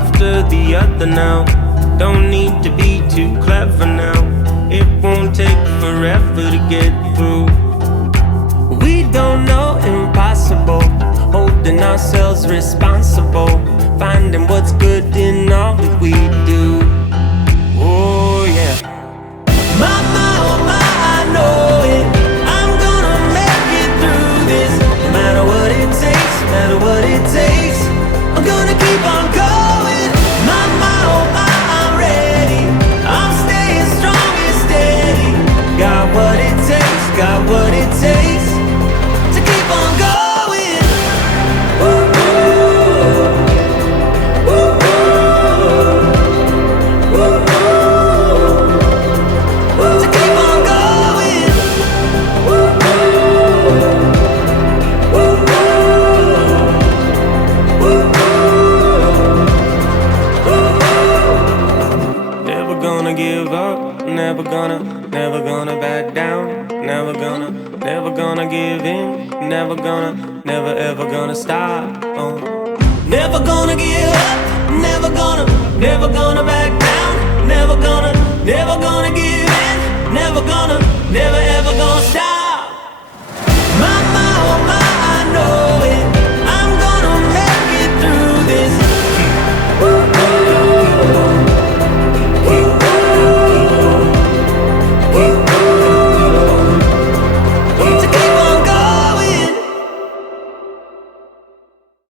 after the other now. Don't need to be too clever now. It won't take forever to get through. We don't know impossible, holding ourselves responsible, finding what's good in all that we do. Oh yeah. Mama, oh my, I know it. I'm gonna make it through this. No matter what it takes, no matter what it takes, I'm gonna keep on going. Mama, oh my, I'm ready. I'm staying strong and steady. Got what it takes, got what it takes to keep on going. Ooh, ooh, ooh, ooh, ooh, to keep on going. Ooh, ooh, ooh, ooh, ooh. Never gonna give up, never gonna back down, never gonna give in, never ever gonna stop. Never gonna give up, never gonna back down, never gonna